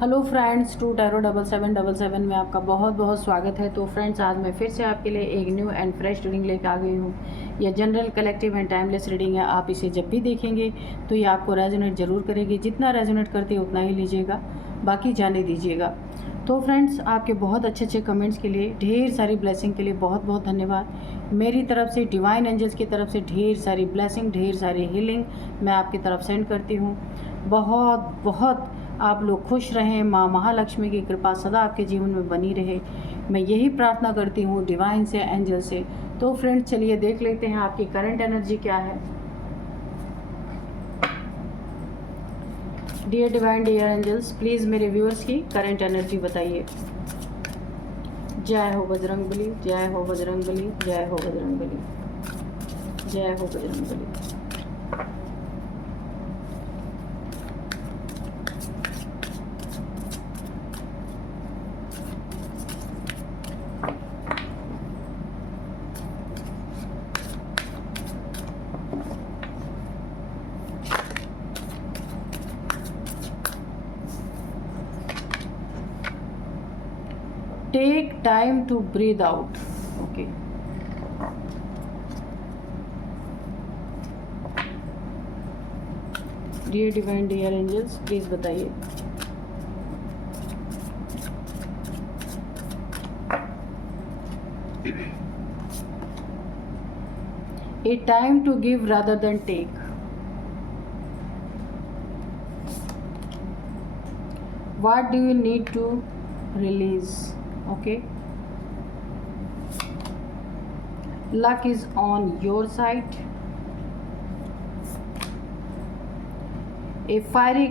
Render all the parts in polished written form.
Hello friends, to tarot 7777 में आपका बहुत बहुत स्वागत है। तो फ्रेंड्स, आज मैं फिर से आपके लिए एक न्यू एंड फ्रेश रीडिंग लेकर आ गई हूँ। यह general, collective and timeless reading है। आप इसे जब भी देखेंगे तो ये आपको रेजोनेट ज़रूर करेगी। जितना रेजोनेट करती है उतना ही लीजिएगा, बाकी जाने दीजिएगा। तो फ्रेंड्स, आपके बहुत अच्छे अच्छे कमेंट्स के लिए, ढेर सारी ब्लेसिंग के लिए बहुत बहुत धन्यवाद। मेरी तरफ से, डिवाइन एंजल्स की तरफ से ढेर सारी ब्लेसिंग, ढेर सारी हीलिंग मैं आपकी तरफ सेंड करती हूँ। बहुत बहुत आप लोग खुश रहें, माँ महालक्ष्मी की कृपा सदा आपके जीवन में बनी रहे, मैं यही प्रार्थना करती हूँ डिवाइन से, एंजल से। तो फ्रेंड्स, चलिए देख लेते हैं आपकी करंट एनर्जी क्या है। Dear divine, dear angels, please मेरे व्यूअर्स की करंट एनर्जी बताइए। जय हो बजरंगबली, जय हो बजरंगबली, जय हो बजरंगबली, जय हो Bajrangbali. Take time to breathe out. Okay. Dear divine, dear angels, please बताइए। A time to give rather than take. What do you need to release? Okay. Luck is on your side. A fiery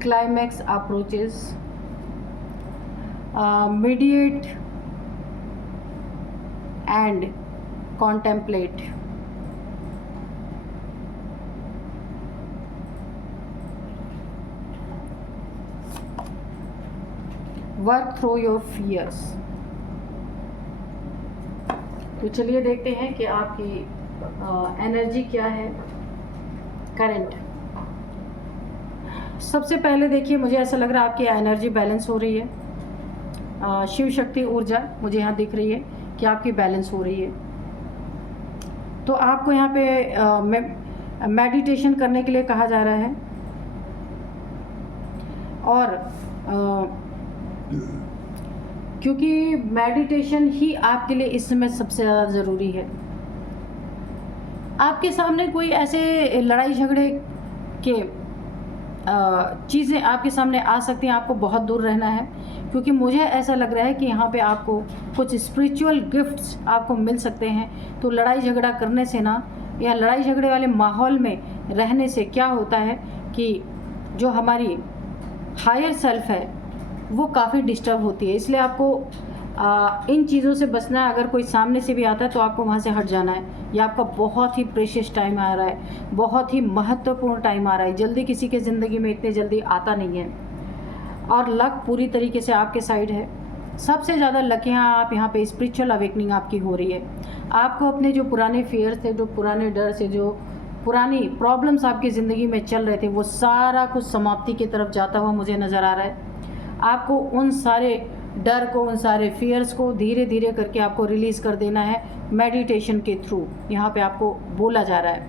climax approaches. Meditate and contemplate. Work through your fears. तो चलिए देखते हैं कि आपकी energy क्या है current. सबसे पहले देखिए, मुझे ऐसा लग रहा है आपकी एनर्जी बैलेंस हो रही है। शिव शक्ति ऊर्जा मुझे यहाँ दिख रही है कि आपकी बैलेंस हो रही है। तो आपको यहाँ पे मेडिटेशन करने के लिए कहा जा रहा है, और क्योंकि मेडिटेशन ही आपके लिए इस समय सबसे ज़्यादा ज़रूरी है। आपके सामने कोई ऐसे लड़ाई झगड़े के चीज़ें आपके सामने आ सकती हैं, आपको बहुत दूर रहना है, क्योंकि मुझे ऐसा लग रहा है कि यहाँ पे आपको कुछ स्पिरिचुअल गिफ्ट्स आपको मिल सकते हैं। तो लड़ाई झगड़ा करने से ना, या लड़ाई झगड़े वाले माहौल में रहने से क्या होता है कि जो हमारी हायर सेल्फ है वो काफ़ी डिस्टर्ब होती है। इसलिए आपको इन चीज़ों से बचना है। अगर कोई सामने से भी आता है तो आपको वहाँ से हट जाना है। यह आपका बहुत ही प्रेशियस टाइम आ रहा है, बहुत ही महत्वपूर्ण टाइम आ रहा है। जल्दी किसी के ज़िंदगी में इतने जल्दी आता नहीं है, और लक पूरी तरीके से आपके साइड है। सबसे ज़्यादा लकियाँ आप यहाँ पे स्पिरिचुअल अवेकनिंग आपकी हो रही है। आपको अपने जो पुराने फियर्स थे, जो पुराने डर से, जो पुरानी प्रॉब्लम्स आपकी ज़िंदगी में चल रहे थे, वो सारा कुछ समाप्ति की तरफ जाता हुआ मुझे नज़र आ रहा है। आपको उन सारे डर को, उन सारे फियर्स को धीरे धीरे करके आपको रिलीज़ कर देना है मेडिटेशन के थ्रू। यहाँ पे आपको बोला जा रहा है,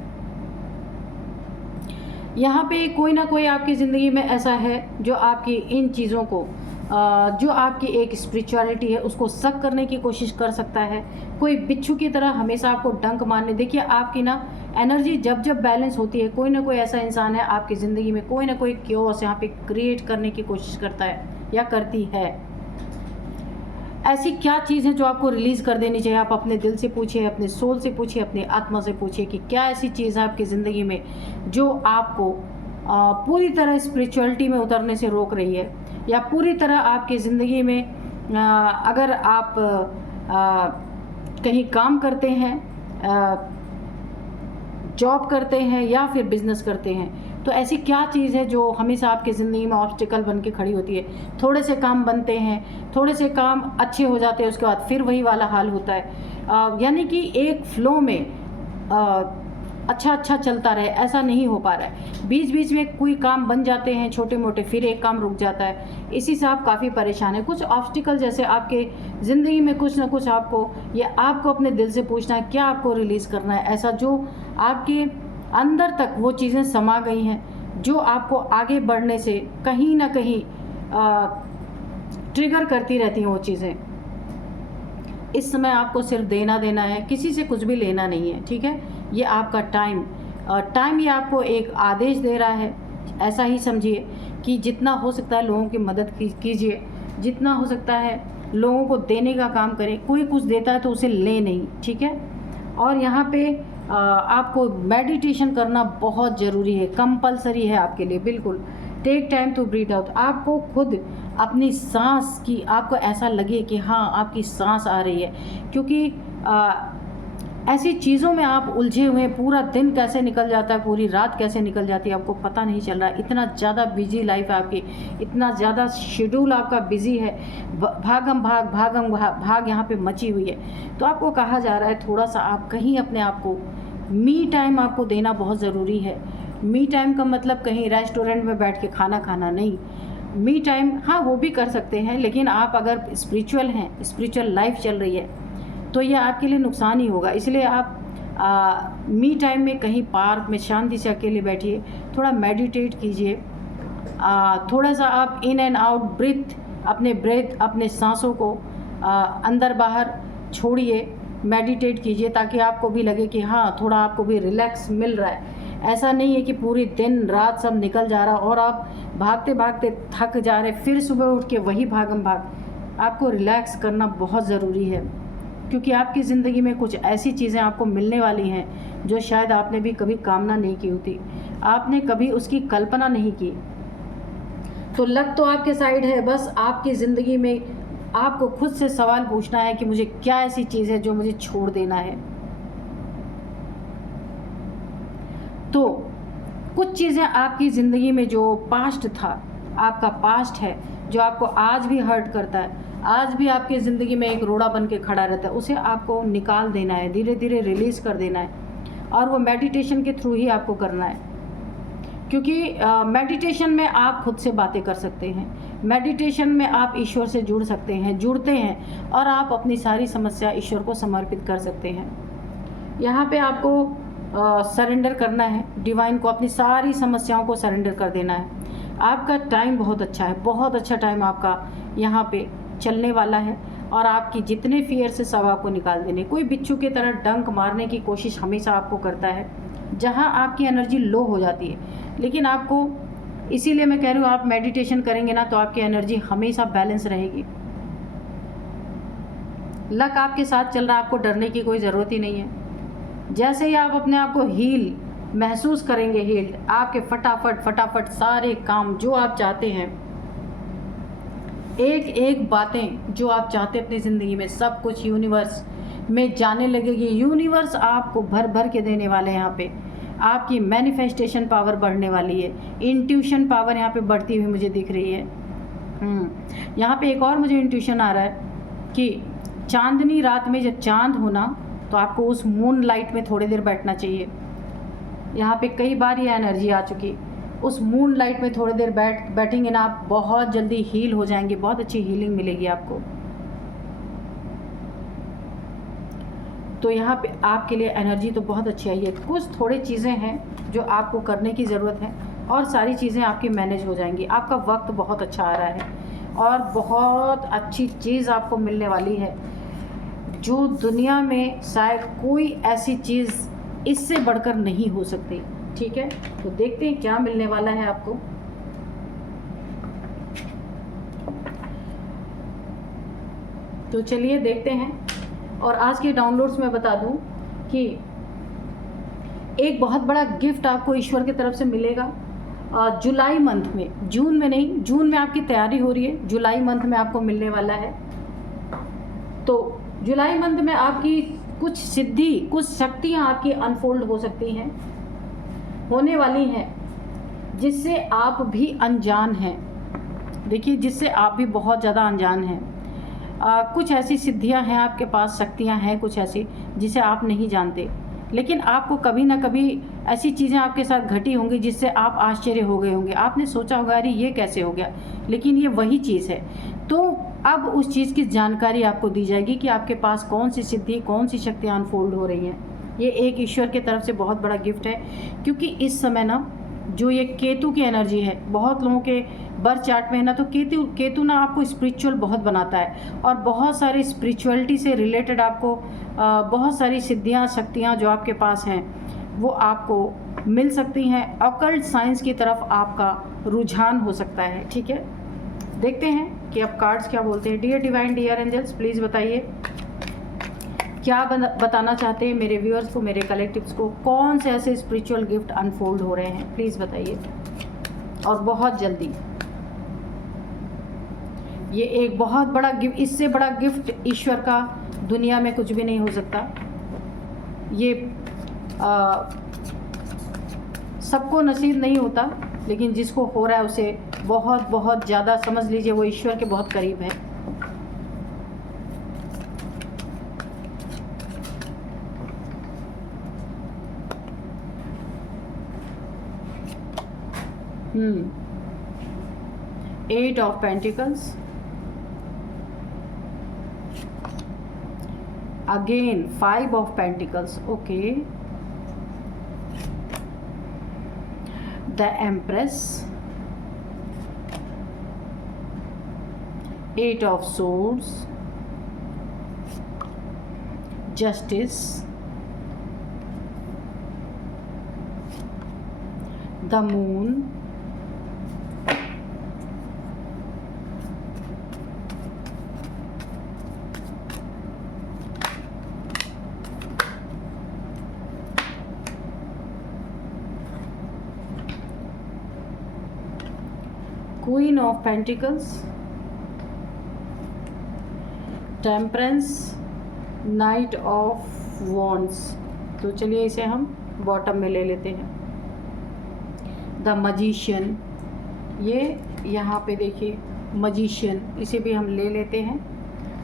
यहाँ पे कोई ना कोई आपकी ज़िंदगी में ऐसा है जो आपकी इन चीज़ों को, जो आपकी एक स्पिरिचुअलिटी है उसको सक करने की कोशिश कर सकता है। कोई बिच्छू की तरह हमेशा आपको डंक मारने। देखिए, आपकी ना एनर्जी जब जब बैलेंस होती है, कोई ना कोई ऐसा इंसान है आपकी ज़िंदगी में, कोई ना कोई क्योस यहाँ पे क्रिएट करने की कोशिश करता है या करती है। ऐसी क्या चीज़ है जो आपको रिलीज़ कर देनी चाहिए? आप अपने दिल से पूछिए, अपने सोल से पूछिए, अपनी आत्मा से पूछिए कि क्या ऐसी चीज़ है आपकी ज़िंदगी में जो आपको पूरी तरह स्पिरिचुअलिटी में उतरने से रोक रही है, या पूरी तरह आपकी ज़िंदगी में अगर आप कहीं काम करते हैं, जॉब करते हैं या फिर बिजनेस करते हैं, तो ऐसी क्या चीज़ है जो हमेशा आपकी ज़िंदगी में ऑब्स्टिकल बन के खड़ी होती है? थोड़े से काम बनते हैं, थोड़े से काम अच्छे हो जाते हैं, उसके बाद फिर वही वाला हाल होता है। यानी कि एक फ्लो में अच्छा चलता रहे, ऐसा नहीं हो पा रहा है। बीच बीच में कोई काम बन जाते हैं छोटे मोटे, फिर एक काम रुक जाता है, इसी से आप काफ़ी परेशान हैं। कुछ ऑब्स्टिकल जैसे आपके ज़िंदगी में कुछ ना कुछ आपको, या आपको अपने दिल से पूछना है क्या आपको रिलीज़ करना है, ऐसा जो आपके अंदर तक वो चीज़ें समा गई हैं, जो आपको आगे बढ़ने से कहीं ना कहीं ट्रिगर करती रहती हैं वो चीज़ें। इस समय आपको सिर्फ देना है, किसी से कुछ भी लेना नहीं है, ठीक है। ये आपका टाइम ये आपको एक आदेश दे रहा है, ऐसा ही समझिए कि जितना हो सकता है लोगों की मदद कीजिए, जितना हो सकता है लोगों को देने का काम करें। कोई कुछ देता है तो उसे ले नहीं, ठीक है। और यहाँ पे आपको मेडिटेशन करना बहुत ज़रूरी है, कंपलसरी है आपके लिए, बिल्कुल। Take time to breathe out. आपको खुद अपनी सांस की, आपको ऐसा लगे कि हाँ आपकी सांस आ रही है, क्योंकि ऐसी चीज़ों में आप उलझे हुए हैं, पूरा दिन कैसे निकल जाता है, पूरी रात कैसे निकल जाती है आपको पता नहीं चल रहा है। इतना ज़्यादा बिजी लाइफ है आपकी, इतना ज़्यादा शेड्यूल आपका बिजी है, भागम भाग यहाँ पे मची हुई है। तो आपको कहा जा रहा है थोड़ा सा आप कहीं अपने आप को मी टाइम आपको देना बहुत ज़रूरी है। मी टाइम का मतलब कहीं रेस्टोरेंट में बैठ के खाना खाना नहीं। मी टाइम हाँ वो भी कर सकते हैं, लेकिन आप अगर स्पिरिचुअल हैं, स्पिरिचुअल लाइफ चल रही है, तो ये आपके लिए नुकसान ही होगा। इसलिए आप मी टाइम में कहीं पार्क में शांति से अकेले बैठिए, थोड़ा मेडिटेट कीजिए, थोड़ा सा आप इन एंड आउट ब्रेथ अपने सांसों को अंदर बाहर छोड़िए, मेडिटेट कीजिए, ताकि आपको भी लगे कि हाँ थोड़ा आपको भी रिलैक्स मिल रहा है। ऐसा नहीं है कि पूरी दिन रात सब निकल जा रहा और आप भागते भागते थक जा रहे, फिर सुबह उठ के वही भागम भाग। आपको रिलैक्स करना बहुत ज़रूरी है, क्योंकि आपकी ज़िंदगी में कुछ ऐसी चीज़ें आपको मिलने वाली हैं जो शायद आपने भी कभी कामना नहीं की होती, आपने कभी उसकी कल्पना नहीं की। तो लक तो आपके साइड है, बस आपकी ज़िंदगी में आपको खुद से सवाल पूछना है कि मुझे क्या ऐसी चीज़ है जो मुझे छोड़ देना है। तो कुछ चीज़ें आपकी ज़िंदगी में जो पास्ट था, आपका पास्ट है, जो आपको आज भी हर्ट करता है, आज भी आपकी ज़िंदगी में एक रोड़ा बन के खड़ा रहता है, उसे आपको निकाल देना है, धीरे धीरे रिलीज़ कर देना है। और वो मेडिटेशन के थ्रू ही आपको करना है, क्योंकि मेडिटेशन में आप खुद से बातें कर सकते हैं, मेडिटेशन में आप ईश्वर से जुड़ते हैं और आप अपनी सारी समस्या ईश्वर को समर्पित कर सकते हैं। यहाँ पे आपको सरेंडर करना है डिवाइन को, अपनी सारी समस्याओं को सरेंडर कर देना है। आपका टाइम बहुत अच्छा है, बहुत अच्छा टाइम आपका यहाँ पे चलने वाला है, और आपकी जितने फियर से सब आपको निकाल देने। कोई बिच्छू की तरह डंक मारने की कोशिश हमेशा आपको करता है जहाँ आपकी एनर्जी लो हो जाती है, लेकिन आपको, इसीलिए मैं कह रही हूँ, आप मेडिटेशन करेंगे ना तो आपकी एनर्जी हमेशा बैलेंस रहेगी। लक आपके साथ चल रहा है, आपको डरने की कोई ज़रूरत ही नहीं है। जैसे ही आप अपने आप को हील महसूस करेंगे, हील्ड, आपके फटाफट सारे काम जो आप चाहते हैं, एक एक बातें जो आप चाहते हैं अपनी ज़िंदगी में, सब कुछ यूनिवर्स में जाने लगेगी। यूनिवर्स आपको भर भर के देने वाले हैं। यहाँ पे आपकी मैनिफेस्टेशन पावर बढ़ने वाली है, इंट्यूशन पावर यहाँ पे बढ़ती हुई मुझे दिख रही है। यहाँ पे एक और मुझे इंट्यूशन आ रहा है कि चांदनी रात में जब चांद होना तो आपको उस मून लाइट में थोड़ी देर बैठना चाहिए। यहाँ पे कई बार ये एनर्जी आ चुकी, उस मून लाइट में थोड़ी देर बैठेंगे ना, आप बहुत जल्दी हील हो जाएंगे, बहुत अच्छी हीलिंग मिलेगी आपको। तो यहाँ पे आपके लिए एनर्जी तो बहुत अच्छी आई है। कुछ थोड़ी चीज़ें हैं जो आपको करने की ज़रूरत है और सारी चीज़ें आपकी मैनेज हो जाएंगी। आपका वक्त बहुत अच्छा आ रहा है और बहुत अच्छी चीज़ आपको मिलने वाली है, जो दुनिया में शायद कोई ऐसी चीज़ इससे बढ़कर नहीं हो सकती। ठीक है, तो देखते हैं क्या मिलने वाला है आपको। तो चलिए देखते हैं। और आज के डाउनलोड्स में बता दूं कि एक बहुत बड़ा गिफ्ट आपको ईश्वर की तरफ से मिलेगा जुलाई मंथ में, जून में नहीं, जून में आपकी तैयारी हो रही है, जुलाई मंथ में आपको मिलने वाला है। तो जुलाई मंथ में आपकी कुछ सिद्धि, कुछ शक्तियाँ आपकी अनफोल्ड हो सकती हैं, होने वाली हैं, जिससे आप भी अनजान हैं। देखिए, जिससे आप भी बहुत ज़्यादा अनजान हैं। कुछ ऐसी सिद्धियां हैं आपके पास, शक्तियां हैं कुछ ऐसी जिसे आप नहीं जानते। लेकिन आपको कभी ना कभी ऐसी चीज़ें आपके साथ घटी होंगी जिससे आप आश्चर्य हो गए होंगे। आपने सोचा होगा अरे ये कैसे हो गया, लेकिन ये वही चीज़ है। तो अब उस चीज़ की जानकारी आपको दी जाएगी कि आपके पास कौन सी सिद्धि, कौन सी शक्तियाँ अनफोल्ड हो रही हैं। ये एक ईश्वर की तरफ से बहुत बड़ा गिफ्ट है, क्योंकि इस समय ना जो ये केतु की एनर्जी है, बहुत लोगों के बर्थ चार्ट में है ना, तो केतु ना आपको स्पिरिचुअल बहुत बनाता है और बहुत सारी स्पिरिचुअलिटी से रिलेटेड आपको बहुत सारी सिद्धियाँ, शक्तियाँ जो आपके पास हैं वो आपको मिल सकती हैं। ऑकल्ट साइंस की तरफ आपका रुझान हो सकता है। ठीक है, देखते हैं कि अब कार्ड्स क्या बोलते हैं। Dear divine, dear angels, please बताइए क्या बताना चाहते हैं मेरे व्यूअर्स को, मेरे कलेक्टिव्स को। कौन से ऐसे स्पिरिचुअल गिफ्ट अनफोल्ड हो रहे हैं, प्लीज़ बताइए, और बहुत जल्दी। ये एक बहुत बड़ा गिफ्ट, इससे बड़ा गिफ्ट ईश्वर का दुनिया में कुछ भी नहीं हो सकता। ये सबको नसीब नहीं होता, लेकिन जिसको हो रहा है उसे बहुत बहुत ज़्यादा समझ लीजिए वो ईश्वर के बहुत करीब है। Eight of Pentacles, again 5 of Pentacles, okay, the Empress, 8 of Swords, Justice, the Moon, Queen of Pentacles, Temperance, Knight of Wands। तो चलिए इसे हम बॉटम में ले लेते हैं। द मजिशियन, ये यहाँ पे देखिए मजिशियन, इसे भी हम ले लेते हैं।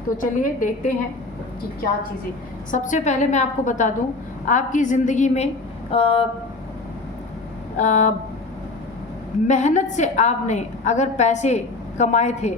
तो चलिए देखते हैं कि क्या चीज़ें। सबसे पहले मैं आपको बता दूं, आपकी ज़िंदगी में मेहनत से आपने अगर पैसे कमाए थे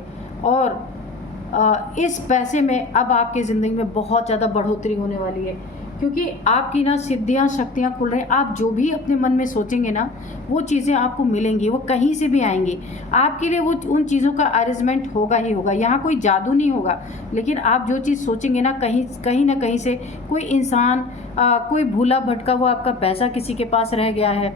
और इस पैसे में अब आपकी ज़िंदगी में बहुत ज़्यादा बढ़ोतरी होने वाली है, क्योंकि आपकी ना सिद्धियाँ, शक्तियाँ खुल रही हैं। आप जो भी अपने मन में सोचेंगे ना वो चीज़ें आपको मिलेंगी, वो कहीं से भी आएंगी आपके लिए। वो उन चीज़ों का अरेंजमेंट होगा ही होगा, यहाँ कोई जादू नहीं होगा, लेकिन आप जो चीज़ सोचेंगे ना कहीं ना कहीं से कोई इंसान, कोई भूला भटका हुआ आपका पैसा किसी के पास रह गया है,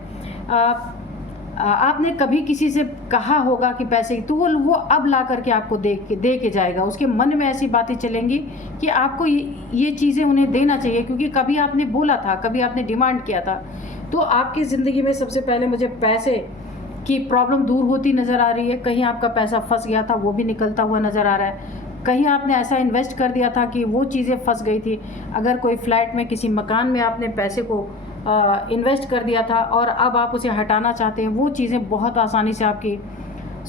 आपने कभी किसी से कहा होगा कि पैसे, तो वो अब ला करके आपको दे के जाएगा। उसके मन में ऐसी बातें चलेंगी कि आपको ये चीज़ें उन्हें देना चाहिए, क्योंकि कभी आपने बोला था, कभी आपने डिमांड किया था। तो आपकी ज़िंदगी में सबसे पहले मुझे पैसे की प्रॉब्लम दूर होती नज़र आ रही है। कहीं आपका पैसा फंस गया था, वो भी निकलता हुआ नज़र आ रहा है। कहीं आपने ऐसा इन्वेस्ट कर दिया था कि वो चीज़ें फंस गई थी। अगर कोई फ्लैट में, किसी मकान में आपने पैसे को इन्वेस्ट कर दिया था और अब आप उसे हटाना चाहते हैं, वो चीज़ें बहुत आसानी से आपकी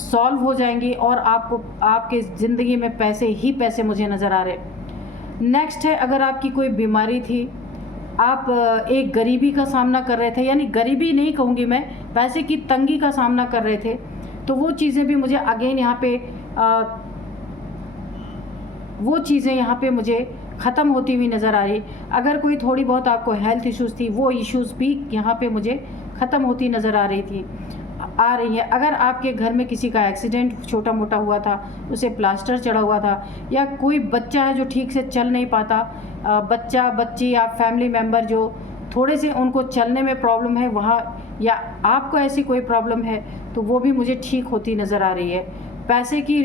सॉल्व हो जाएंगी और आपको आपके ज़िंदगी में पैसे ही पैसे मुझे नज़र आ रहे। नेक्स्ट है, अगर आपकी कोई बीमारी थी, आप एक गरीबी का सामना कर रहे थे, यानी गरीबी नहीं कहूँगी मैं, पैसे की तंगी का सामना कर रहे थे, तो वो चीज़ें भी मुझे अगेन यहाँ पे वो चीज़ें यहाँ पे मुझे ख़त्म होती हुई नज़र आ रही। अगर कोई थोड़ी बहुत आपको हेल्थ इश्यूज़ थी, वो इश्यूज़ भी यहाँ पे मुझे ख़त्म होती नज़र आ रही है। अगर आपके घर में किसी का एक्सीडेंट छोटा मोटा हुआ था, उसे प्लास्टर चढ़ा हुआ था, या कोई बच्चा है जो ठीक से चल नहीं पाता, बच्चा बच्ची या फैमिली मेम्बर जो थोड़े से उनको चलने में प्रॉब्लम है वहाँ, या आपको ऐसी कोई प्रॉब्लम है, तो वो भी मुझे ठीक होती नज़र आ रही है। पैसे की,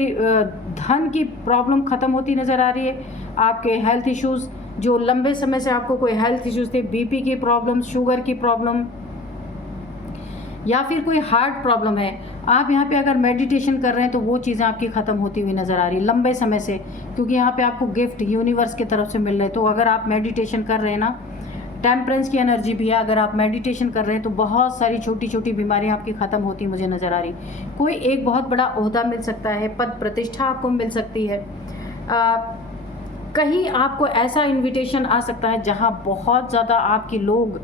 धन की प्रॉब्लम ख़त्म होती नज़र आ रही है। आपके हेल्थ इश्यूज़, जो लंबे समय से आपको कोई हेल्थ इश्यूज़ थे, बीपी की प्रॉब्लम, शुगर की प्रॉब्लम, या फिर कोई हार्ट प्रॉब्लम है, आप यहाँ पे अगर मेडिटेशन कर रहे हैं तो वो चीज़ें आपकी ख़त्म होती हुई नज़र आ रही है लंबे समय से, क्योंकि यहाँ पे आपको गिफ्ट यूनिवर्स की तरफ से मिल रहे हैं। तो अगर आप मेडिटेशन कर रहे हैं ना, टेम्परेंस की एनर्जी भी है, अगर आप मेडिटेशन कर रहे हैं तो बहुत सारी छोटी छोटी बीमारियां आपकी ख़त्म होती मुझे नज़र आ रही। कोई एक बहुत बड़ा ओहदा मिल सकता है, पद प्रतिष्ठा आपको मिल सकती है। कहीं आपको ऐसा इनविटेशन आ सकता है जहाँ बहुत ज़्यादा आपके लोग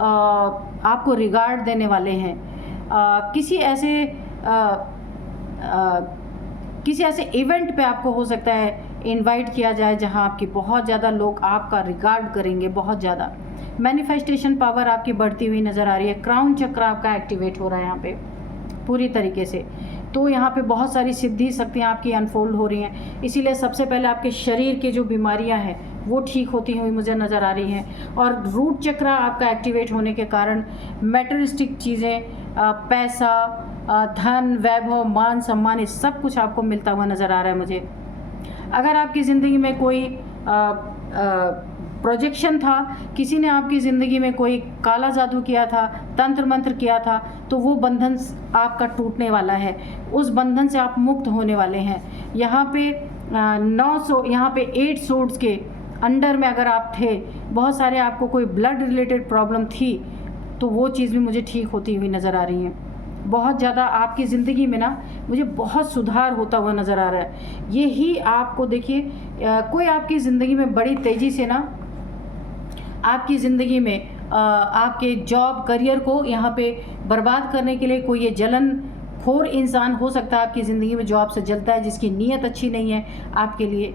आपको रिगार्ड देने वाले हैं। किसी ऐसे इवेंट पे आपको हो सकता है इनवाइट किया जाए जहां आपकी बहुत ज़्यादा लोग आपका रिगार्ड करेंगे, बहुत ज़्यादा। मैनिफेस्टेशन पावर आपकी बढ़ती हुई नज़र आ रही है। क्राउन चक्र आपका एक्टिवेट हो रहा है यहाँ पे पूरी तरीके से। तो यहाँ पे बहुत सारी सिद्धि शक्तियाँ आपकी अनफोल्ड हो रही हैं। इसीलिए सबसे पहले आपके शरीर की जो बीमारियाँ हैं वो ठीक होती हुई मुझे नज़र आ रही हैं। और रूट चक्र आपका एक्टिवेट होने के कारण मेटेरियलिस्टिक चीज़ें, पैसा, धन, वैभव, मान सम्मान, ये सब कुछ आपको मिलता हुआ नज़र आ रहा है मुझे। अगर आपकी ज़िंदगी में कोई प्रोजेक्शन था, किसी ने आपकी ज़िंदगी में कोई काला जादू किया था, तंत्र मंत्र किया था, तो वो बंधन आपका टूटने वाला है। उस बंधन से आप मुक्त होने वाले हैं। यहाँ पे 8 सोर्ड्स के अंडर में अगर आप थे, बहुत सारे आपको कोई ब्लड रिलेटेड प्रॉब्लम थी, तो वो चीज़ भी मुझे ठीक होती हुई नज़र आ रही है। बहुत ज़्यादा आपकी ज़िंदगी में ना मुझे बहुत सुधार होता हुआ नज़र आ रहा है। यही आपको देखिए, कोई आपकी ज़िंदगी में बड़ी तेज़ी से ना आपकी ज़िंदगी में आपके जॉब करियर को यहाँ पे बर्बाद करने के लिए कोई ये जलन खोर इंसान हो सकता है आपकी ज़िंदगी में, जो आपसे जलता है, जिसकी नीयत अच्छी नहीं है आपके लिए,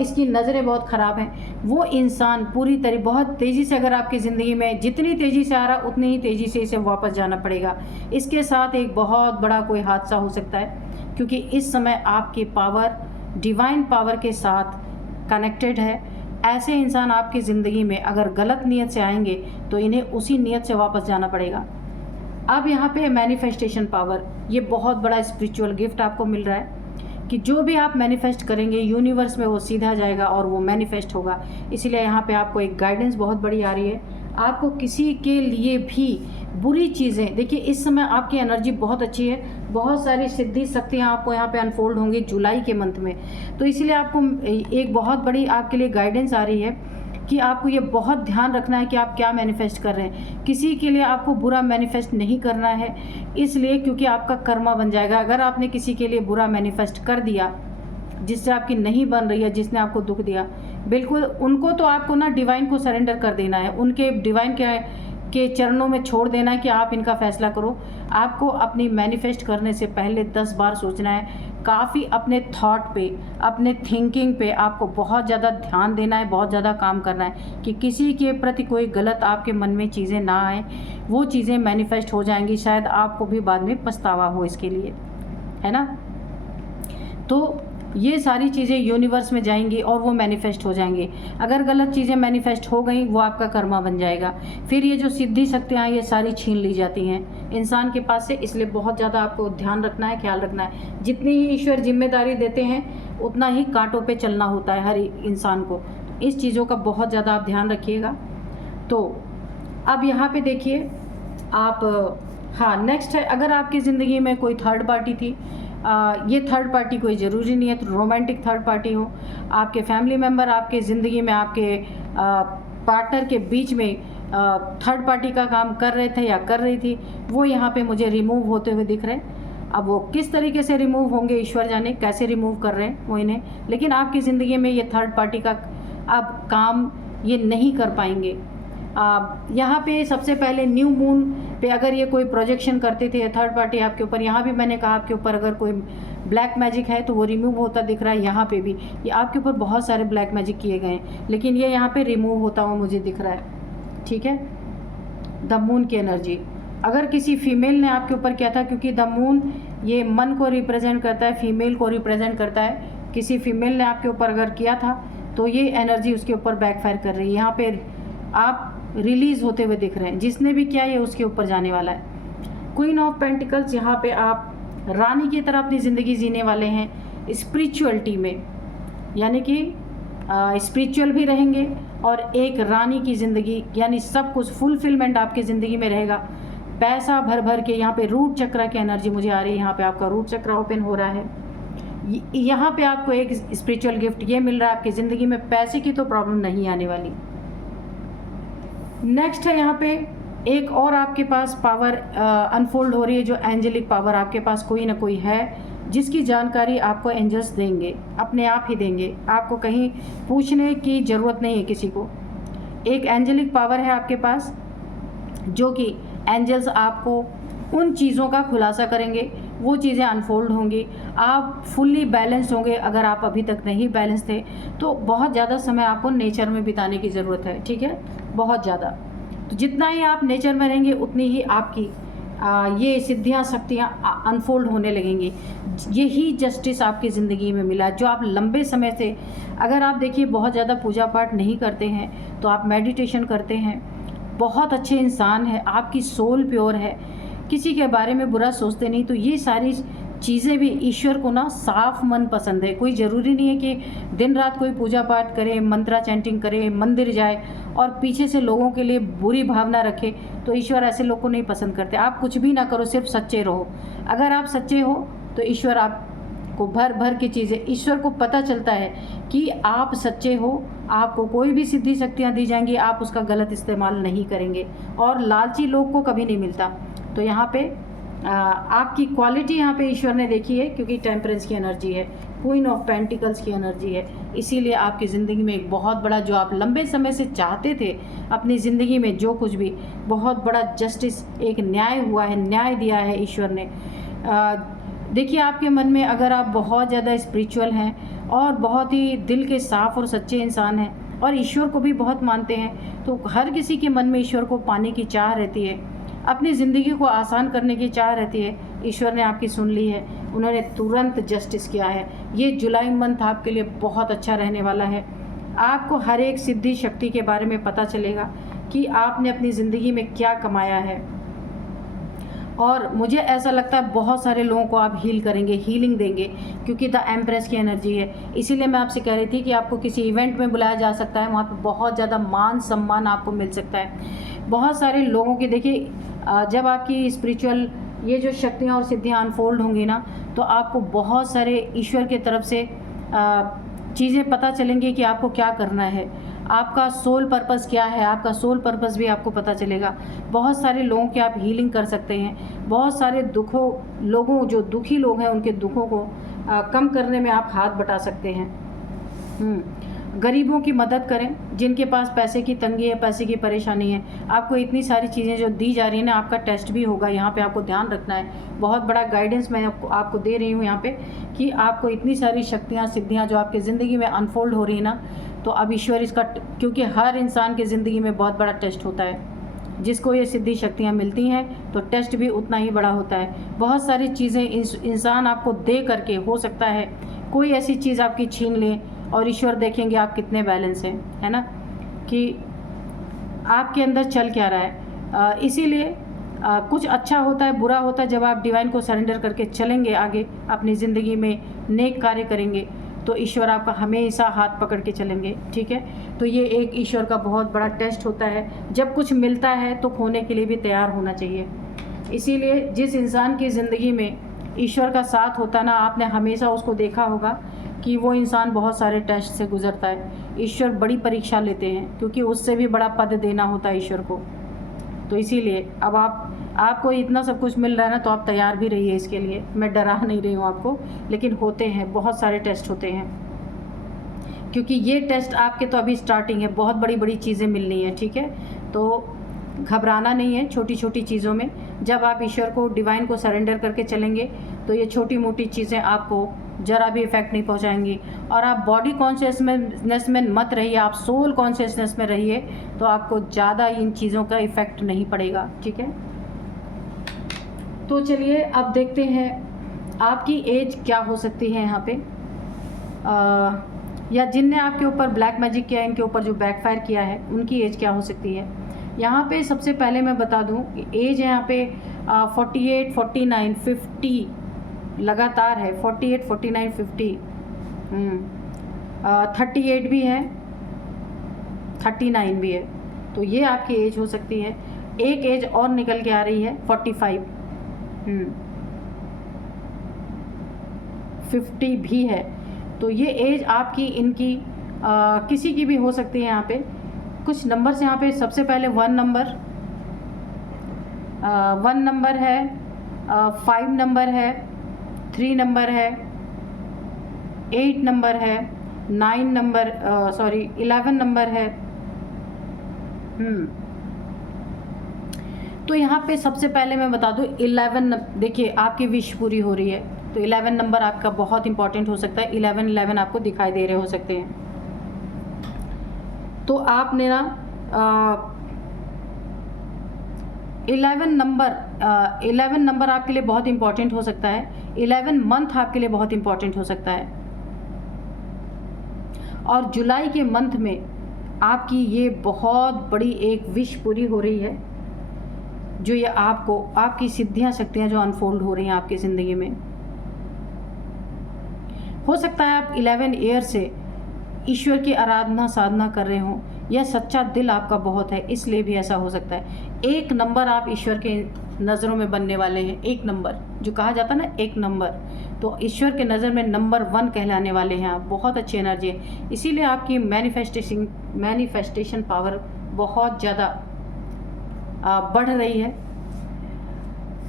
इसकी नज़रें बहुत ख़राब हैं। वो इंसान पूरी तरह बहुत तेज़ी से अगर आपकी ज़िंदगी में जितनी तेज़ी से आ रहा उतनी ही तेज़ी से इसे वापस जाना पड़ेगा। इसके साथ एक बहुत बड़ा कोई हादसा हो सकता है, क्योंकि इस समय आपकी पावर डिवाइन पावर के साथ कनेक्टेड है। ऐसे इंसान आपकी ज़िंदगी में अगर गलत नीयत से आएंगे तो इन्हें उसी नीयत से वापस जाना पड़ेगा। अब यहाँ पे मैनिफेस्टेशन पावर, ये बहुत बड़ा स्पिरिचुअल गिफ्ट आपको मिल रहा है कि जो भी आप मैनिफेस्ट करेंगे यूनिवर्स में वो सीधा जाएगा और वो मैनिफेस्ट होगा। इसीलिए यहाँ पे आपको एक गाइडेंस बहुत बड़ी आ रही है। आपको किसी के लिए भी बुरी चीज़ें, देखिए इस समय आपकी एनर्जी बहुत अच्छी है, बहुत सारी सिद्धि शक्तियाँ आपको यहाँ पे अनफोल्ड होंगी जुलाई के मंथ में। तो इसीलिए आपको एक बहुत बड़ी आपके लिए गाइडेंस आ रही है कि आपको ये बहुत ध्यान रखना है कि आप क्या मैनिफेस्ट कर रहे हैं। किसी के लिए आपको बुरा मैनिफेस्ट नहीं करना है, इसलिए क्योंकि आपका कर्मा बन जाएगा। अगर आपने किसी के लिए बुरा मैनिफेस्ट कर दिया जिससे आपकी नहीं बन रही है, जिसने आपको दुख दिया, बिल्कुल उनको तो आपको ना डिवाइन को सरेंडर कर देना है, उनके डिवाइन के चरणों में छोड़ देना है कि आप इनका फैसला करो। आपको अपनी मैनिफेस्ट करने से पहले 10 बार सोचना है। काफ़ी अपने थॉट पे, अपने थिंकिंग पे आपको बहुत ज़्यादा ध्यान देना है, बहुत ज़्यादा काम करना है कि किसी के प्रति कोई गलत आपके मन में चीज़ें ना आए। वो चीज़ें मैनिफेस्ट हो जाएंगी, शायद आपको भी बाद में पछतावा हो इसके लिए, है ना। तो ये सारी चीज़ें यूनिवर्स में जाएंगी और वो मैनिफेस्ट हो जाएंगी। अगर गलत चीज़ें मैनिफेस्ट हो गई, वो आपका कर्मा बन जाएगा। फिर ये जो सिद्धि शक्तियाँ ये सारी छीन ली जाती हैं इंसान के पास से। इसलिए बहुत ज़्यादा आपको ध्यान रखना है, ख्याल रखना है। जितनी ही ईश्वर जिम्मेदारी देते हैं उतना ही कांटों पे चलना होता है हर इंसान को। इस चीज़ों का बहुत ज़्यादा आप ध्यान रखिएगा। तो अब यहाँ पे देखिए आप, हाँ नेक्स्ट है, अगर आपकी ज़िंदगी में कोई थर्ड पार्टी थी, ये थर्ड पार्टी कोई ज़रूरी नहीं है तो रोमांटिक थर्ड पार्टी हो, आपके फैमिली मेम्बर आपके ज़िंदगी में आपके पार्टनर के बीच में थर्ड पार्टी का काम कर रहे थे या कर रही थी, वो यहाँ पे मुझे रिमूव होते हुए दिख रहे हैं। अब वो किस तरीके से रिमूव होंगे ईश्वर जाने, कैसे रिमूव कर रहे हैं वो इन्हें, लेकिन आपकी ज़िंदगी में ये थर्ड पार्टी का अब काम ये नहीं कर पाएंगे। यहाँ पे सबसे पहले न्यू मून पे अगर ये कोई प्रोजेक्शन करते थे थर्ड पार्टी आपके ऊपर, यहाँ भी मैंने कहा आपके ऊपर अगर कोई ब्लैक मैजिक है तो वो रिमूव होता दिख रहा है। यहाँ पे भी ये आपके ऊपर बहुत सारे ब्लैक मैजिक किए गए हैं, लेकिन ये यहाँ पे रिमूव होता हुआ मुझे दिख रहा है। ठीक है, द मून की एनर्जी अगर किसी फीमेल ने आपके ऊपर किया था, क्योंकि द मून ये मन को रिप्रेजेंट करता है, फीमेल को रिप्रेजेंट करता है। किसी फीमेल ने आपके ऊपर अगर किया था तो ये एनर्जी उसके ऊपर बैकफायर कर रही है। यहाँ पे आप रिलीज़ होते हुए दिख रहे हैं। जिसने भी किया ये उसके ऊपर जाने वाला है। क्वीन ऑफ पेंटिकल्स, यहाँ पे आप रानी की तरह अपनी ज़िंदगी जीने वाले हैं स्पिरिचुअलिटी में, यानी कि स्पिरिचुअल भी रहेंगे और एक रानी की ज़िंदगी, यानी सब कुछ फुलफिलमेंट आपकी ज़िंदगी में रहेगा। पैसा भर भर के, यहाँ पे रूट चक्र की एनर्जी मुझे आ रही है। यहाँ पे आपका रूट चक्र ओपन हो रहा है। यहाँ पे आपको एक स्पिरिचुअल गिफ्ट ये मिल रहा है, आपकी ज़िंदगी में पैसे की तो प्रॉब्लम नहीं आने वाली। नेक्स्ट है यहाँ पे एक और आपके पास पावर अनफोल्ड हो रही है, जो एंजेलिक पावर आपके पास कोई ना कोई है जिसकी जानकारी आपको एंजल्स देंगे, अपने आप ही देंगे, आपको कहीं पूछने की ज़रूरत नहीं है किसी को। एक एंजेलिक पावर है आपके पास, जो कि एंजल्स आपको उन चीज़ों का खुलासा करेंगे, वो चीज़ें अनफोल्ड होंगी, आप फुल्ली बैलेंस होंगे। अगर आप अभी तक नहीं बैलेंस थे तो बहुत ज़्यादा समय आपको नेचर में बिताने की ज़रूरत है, ठीक है, बहुत ज़्यादा। तो जितना ही आप नेचर में रहेंगे उतनी ही आपकी ये सिद्धियाँ शक्तियाँ अनफोल्ड होने लगेंगी। यही जस्टिस आपकी ज़िंदगी में मिला, जो आप लंबे समय से, अगर आप देखिए बहुत ज़्यादा पूजा पाठ नहीं करते हैं तो आप मेडिटेशन करते हैं, बहुत अच्छे इंसान हैं, आपकी सोल प्योर है, किसी के बारे में बुरा सोचते नहीं, तो ये सारी चीज़ें भी ईश्वर को ना साफ मन पसंद है। कोई ज़रूरी नहीं है कि दिन रात कोई पूजा पाठ करे, मंत्रा चैंटिंग करे, मंदिर जाए और पीछे से लोगों के लिए बुरी भावना रखे, तो ईश्वर ऐसे लोग को नहीं पसंद करते। आप कुछ भी ना करो, सिर्फ सच्चे रहो। अगर आप सच्चे हो तो ईश्वर आपको भर भर की चीज़ें, ईश्वर को पता चलता है कि आप सच्चे हो, आपको कोई भी सिद्धि शक्तियाँ दी जाएंगी, आप उसका गलत इस्तेमाल नहीं करेंगे, और लालची लोग को कभी नहीं मिलता। तो यहाँ पे आपकी क्वालिटी यहाँ पे ईश्वर ने देखी है, क्योंकि टेम्परेंस की एनर्जी है, क्वीन ऑफ पेंटिकल्स की एनर्जी है, इसीलिए आपकी ज़िंदगी में एक बहुत बड़ा, जो आप लंबे समय से चाहते थे अपनी ज़िंदगी में, जो कुछ भी बहुत बड़ा जस्टिस, एक न्याय हुआ है, न्याय दिया है ईश्वर ने। देखिए आपके मन में, अगर आप बहुत ज़्यादा स्पिरिचुअल हैं और बहुत ही दिल के साफ़ और सच्चे इंसान हैं और ईश्वर को भी बहुत मानते हैं, तो हर किसी के मन में ईश्वर को पाने की चाह रहती है, अपनी ज़िंदगी को आसान करने की चाह रहती है। ईश्वर ने आपकी सुन ली है, उन्होंने तुरंत जस्टिस किया है। ये जुलाई मंथ आपके लिए बहुत अच्छा रहने वाला है। आपको हर एक सिद्धि शक्ति के बारे में पता चलेगा कि आपने अपनी ज़िंदगी में क्या कमाया है, और मुझे ऐसा लगता है बहुत सारे लोगों को आप हील करेंगे, हीलिंग देंगे, क्योंकि द एम्प्रेस की एनर्जी है। इसीलिए मैं आपसे कह रही थी कि आपको किसी इवेंट में बुलाया जा सकता है, वहाँ पे बहुत ज़्यादा मान सम्मान आपको मिल सकता है। बहुत सारे लोगों की, देखिए जब आपकी स्पिरिचुअल ये जो शक्तियाँ और सिद्धियाँ अनफोल्ड होंगी ना, तो आपको बहुत सारे ईश्वर की तरफ से चीज़ें पता चलेंगी कि आपको क्या करना है, आपका सोल पर्पस क्या है, आपका सोल पर्पस भी आपको पता चलेगा। बहुत सारे लोगों की आप हीलिंग कर सकते हैं, बहुत सारे लोगों जो दुखी लोग हैं उनके दुखों को कम करने में आप हाथ बटा सकते हैं। गरीबों की मदद करें, जिनके पास पैसे की तंगी है, पैसे की परेशानी है। आपको इतनी सारी चीज़ें जो दी जा रही है ना, आपका टेस्ट भी होगा, यहाँ पे आपको ध्यान रखना है। बहुत बड़ा गाइडेंस मैं आपको दे रही हूँ यहाँ पे, कि आपको इतनी सारी शक्तियाँ सिद्धियाँ जो आपकी ज़िंदगी में अनफोल्ड हो रही है ना, तो अब ईश्वर इसका, क्योंकि हर इंसान की ज़िंदगी में बहुत बड़ा टेस्ट होता है, जिसको ये सिद्धि शक्तियाँ मिलती हैं तो टेस्ट भी उतना ही बड़ा होता है। बहुत सारी चीज़ें इंसान आपको दे करके, हो सकता है कोई ऐसी चीज़ आपकी छीन ले, और ईश्वर देखेंगे आप कितने बैलेंस हैं, है ना, कि आपके अंदर चल क्या रहा है। इसीलिए कुछ अच्छा होता है, बुरा होता है, जब आप डिवाइन को सरेंडर करके चलेंगे आगे अपनी ज़िंदगी में, नेक कार्य करेंगे, तो ईश्वर आपका हमेशा हाथ पकड़ के चलेंगे, ठीक है। तो ये एक ईश्वर का बहुत बड़ा टेस्ट होता है। जब कुछ मिलता है तो खोने के लिए भी तैयार होना चाहिए। इसीलिए जिस इंसान की ज़िंदगी में ईश्वर का साथ होता ना, आपने हमेशा उसको देखा होगा कि वो इंसान बहुत सारे टेस्ट से गुजरता है। ईश्वर बड़ी परीक्षा लेते हैं, क्योंकि उससे भी बड़ा पद देना होता है ईश्वर को। तो इसीलिए अब आपको इतना सब कुछ मिल रहा है ना, तो आप तैयार भी रहिए इसके लिए। मैं डरा नहीं रही हूँ आपको, लेकिन होते हैं, बहुत सारे टेस्ट होते हैं, क्योंकि ये टेस्ट आपके तो अभी स्टार्टिंग है, बहुत बड़ी बड़ी चीज़ें मिलनी है, ठीक है। तो घबराना नहीं है छोटी छोटी चीज़ों में। जब आप ईश्वर को, डिवाइन को सरेंडर करके चलेंगे, तो ये छोटी मोटी चीज़ें आपको ज़रा भी इफ़ेक्ट नहीं पहुंचाएंगी। और आप बॉडी कॉन्शियसनेस में मत रहिए, आप सोल कॉन्शियसनेस में रहिए, तो आपको ज़्यादा इन चीज़ों का इफ़ेक्ट नहीं पड़ेगा, ठीक है। तो चलिए अब देखते हैं आपकी एज क्या हो सकती है यहाँ पे, या जिनने आपके ऊपर ब्लैक मैजिक किया, इनके ऊपर जो बैकफायर किया है, उनकी एज क्या हो सकती है। यहाँ पे सबसे पहले मैं बता दूँ कि एज यहाँ पे 48, 49, 50 लगातार है, 48, 49, 50, 38 भी है, 39 भी है। तो ये आपकी एज हो सकती है। एक एज और निकल के आ रही है 45, 50 भी है। तो ये एज आपकी, इनकी किसी की भी हो सकती है। यहाँ पे कुछ नंबर्स, यहाँ पे सबसे पहले 1 नंबर, 1 नंबर है, 5 नंबर है, 3 नंबर है, 8 नंबर है, 9 नंबर 11 नंबर है। तो यहाँ पे सबसे पहले मैं बता दूँ 11, देखिए आपकी विश पूरी हो रही है, तो 11 नंबर आपका बहुत इंपॉर्टेंट हो सकता है। 11 आपको दिखाई दे रहे हो सकते हैं। तो आपने ना 11 नंबर आपके लिए बहुत इंपॉर्टेंट हो सकता है। 11 मंथ आपके लिए बहुत इंपॉर्टेंट हो सकता है। और जुलाई के मंथ में आपकी ये बहुत बड़ी एक विश पूरी हो रही है, जो ये आपको आपकी सिद्धियां शक्तियां जो अनफोल्ड हो रही हैं आपकी ज़िंदगी में। हो सकता है आप 11 ईयर से ईश्वर की आराधना साधना कर रहे हों, यह सच्चा दिल आपका बहुत है, इसलिए भी ऐसा हो सकता है। 1 नंबर आप ईश्वर के नज़रों में बनने वाले हैं। 1 नंबर जो कहा जाता है ना, 1 नंबर, तो ईश्वर के नज़र में नंबर 1 कहलाने वाले हैं आप। बहुत अच्छी एनर्जी है, इसीलिए आपकी मैनिफेस्टेशन पावर बहुत ज़्यादा बढ़ रही है।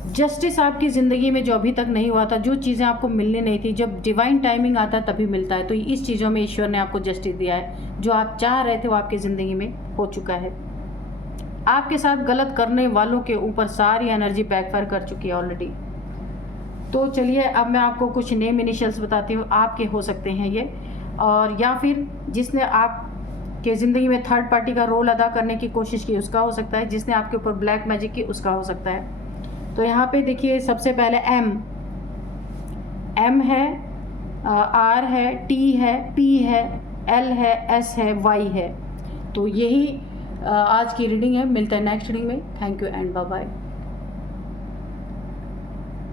जस्टिस आपकी ज़िंदगी में जो अभी तक नहीं हुआ था, जो चीज़ें आपको मिलनी नहीं थी, जब डिवाइन टाइमिंग आता है तभी मिलता है। तो इस चीज़ों में ईश्वर ने आपको जस्टिस दिया है। जो आप चाह रहे थे वो आपकी ज़िंदगी में हो चुका है। आपके साथ गलत करने वालों के ऊपर सारी एनर्जी बैकफायर कर चुकी है ऑलरेडी। तो चलिए अब मैं आपको कुछ नेम इनिशियल्स बताती हूँ, आपके हो सकते हैं ये, और या फिर जिसने आपके ज़िंदगी में थर्ड पार्टी का रोल अदा करने की कोशिश की उसका हो सकता है, जिसने आपके ऊपर ब्लैक मैजिक की उसका हो सकता है। तो यहाँ पे देखिए सबसे पहले एम है, आर है, टी है, पी है, एल है, एस है, वाई है। तो यही आज की रीडिंग है। मिलता है नेक्स्ट रीडिंग में। Thank you and bye bye.